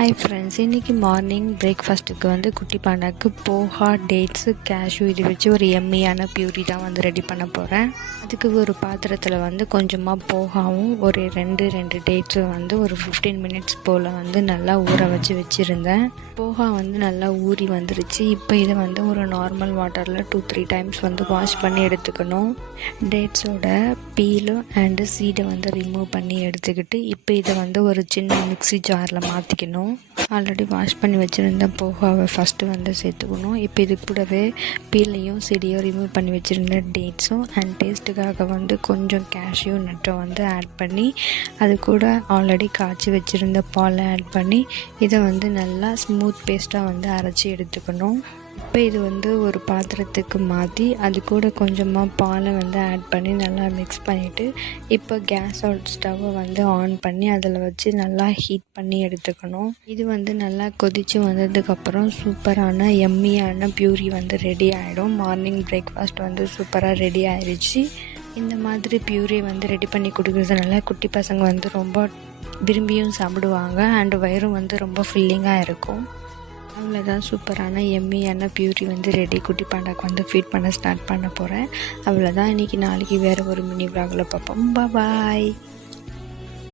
Hi friends, இன்றைக்கி morning பிரேக்ஃபாஸ்ட்டுக்கு வந்து குட்டி பாண்டாக்கு போஹா, டேட்ஸு, கேஷ்யூ இது வச்சு ஒரு எம்மியான பியூரி தான் வந்து ரெடி பண்ண போகிறேன். அதுக்கு ஒரு பாத்திரத்தில் வந்து கொஞ்சமாக போகாவும் ஒரு ரெண்டு டேட்ஸும் வந்து ஒரு 15 மினிட்ஸ் போல் வந்து நல்லா ஊற வச்சுருந்தேன். போகா வந்து நல்லா ஊறி வந்துருச்சு. இப்போ இதை வந்து ஒரு நார்மல் வாட்டரில் 2-3 டைம்ஸ் வந்து வாஷ் பண்ணி எடுத்துக்கணும். டேட்ஸோட பீலு அண்டு சீடை வந்து ரிமூவ் பண்ணி எடுத்துக்கிட்டு இப்போ இதை வந்து ஒரு சின்ன மிக்ஸி ஜாரில் மாற்றிக்கணும். ஆல்ரெடி வாஷ் பண்ணி வச்சுருந்த போகாவை ஃபஸ்ட்டு வந்து சேர்த்துக்கணும். இப்போ இது கூடவே பீலையும் சீடையும் ரிமூவ் பண்ணி வச்சுருந்த டேட்ஸும் அண்ட் டேஸ்ட்டுக்காக வந்து கொஞ்சம் கேஷ்யூ நட்டும் வந்து ஆட் பண்ணி அது கூட ஆல்ரெடி காய்ச்சி வச்சுருந்த பாலை ஆட் பண்ணி இதை வந்து நல்லா ஸ்மூத் பேஸ்ட்டாக வந்து அரைச்சி எடுத்துக்கணும். இப்போ இது வந்து ஒரு பாத்திரத்துக்கு மாற்றி அது கூட கொஞ்சமாக பாலை வந்து ஆட் பண்ணி நல்லா மிக்ஸ் பண்ணிவிட்டு இப்போ கேஸோட ஸ்டவ்வை வந்து ஆன் பண்ணி அதில் வச்சு நல்லா ஹீட் பண்ணி எடுத்துக்கணும். இது வந்து நல்லா கொதித்து வந்ததுக்கப்புறம் சூப்பரான எம்மியான பியூரி வந்து ரெடி ஆகிடும். மார்னிங் பிரேக்ஃபாஸ்ட் வந்து சூப்பராக ரெடி ஆயிடுச்சு. இந்த மாதிரி பியூரி வந்து ரெடி பண்ணி கொடுக்குறதுனால குட்டி பசங்க வந்து ரொம்ப விரும்பியும் சாப்பிடுவாங்க அண்டு வயிறும் வந்து ரொம்ப ஃபில்லிங்காக இருக்கும். அவ்வளோதான், சூப்பரான எம்மியான பியூரி வந்து ரெடி. குட்டி பாண்டாக்கு வந்து ஃபீட் பண்ண ஸ்டார்ட் பண்ண போகிறேன். அவ்வளோதான், நாளைக்கு வேறு ஒரு மினி விலாகில் பார்ப்போம். பாய்.